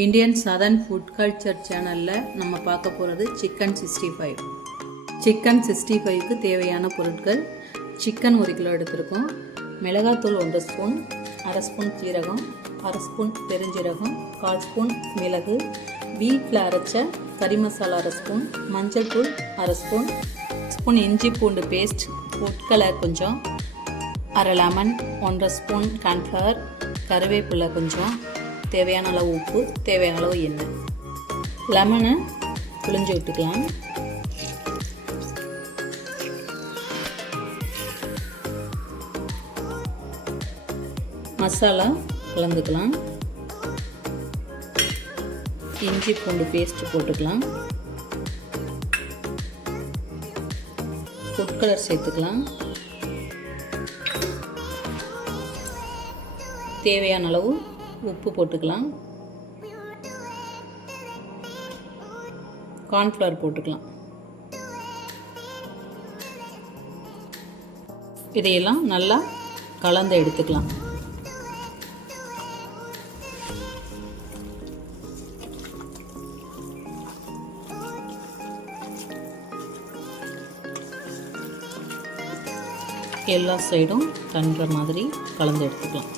Indian southern food culture சேனலில் நம்ம பார்க்க போகிறது சிக்கன் 65. சிக்கன் 65க்கு தேவையான பொருட்கள்: சிக்கன் 1 கிலோ எடுத்திருக்கோம், மிளகாத்தூள் 1 ஸ்பூன், அரை ஸ்பூன் சீரகம், அரை ஸ்பூன் பெருஞ்சீரகம், 1/4 ஸ்பூன் மிளகு, வீட்டில் அரைச்ச கறி மசாலா அரை ஸ்பூன், மஞ்சள் தூள் அரை ஸ்பூன், ஸ்பூன் இஞ்சி பூண்டு பேஸ்ட், ஃபுட் கலர் கொஞ்சம், அரை லெமன், 1/2 ஸ்பூன் கார்ன்ஃப்ளவர், கருவேப்பிலை கொஞ்சம், தேவையான அளவு உப்பு, தேவையான அளவு எண்ணெய். லெமனை புழிஞ்சு விட்டுக்கலாம். மசாலா கலந்துக்கலாம். இஞ்சி பூண்டு பேஸ்ட் போட்டுக்கலாம். ஃபுட் கலர் சேர்த்துக்கலாம். தேவையான அளவு உப்பு போட்டுக்கலாம். கார்ன்ஃப்ளவர் போட்டுக்கலாம். இதையெல்லாம் நல்லா கலந்து எடுத்துக்கலாம். எல்லா சைடும் தண்ணுற மாதிரி கலந்து எடுத்துக்கலாம்.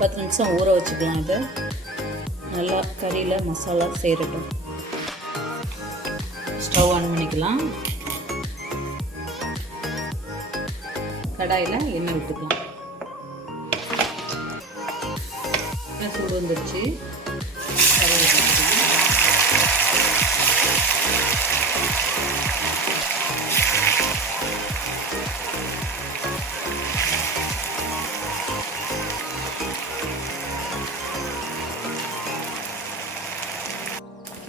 பத்து நிமிஷம் ஊற வச்சுக்கலாம். இதை நல்லா கறியில் மசாலா சேரட்டும். ஸ்டவ் ஆன் பண்ணிக்கலாம். கடாயில் எண்ணெய் விட்டுக்கலாம். சூடு வந்துடுச்சு.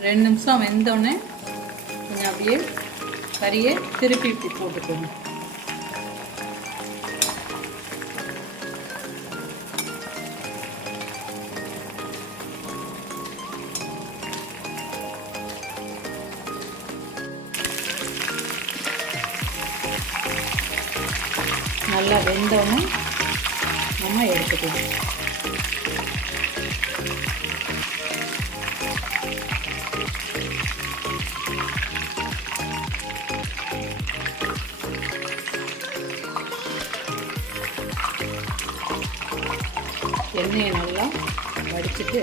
ரெண்டு நிமிஷம் வெந்தோடனே கொஞ்சம் அப்படியே கறியை திருப்பி போட்டுக்கணும். நல்லா வெந்தோடனே நம்ம எடுத்துக்கலாம். எண்ணெயை நல்லா வடிச்சிட்டு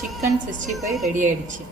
சிக்கன் 65 ரெடி ஆயிடுச்சு.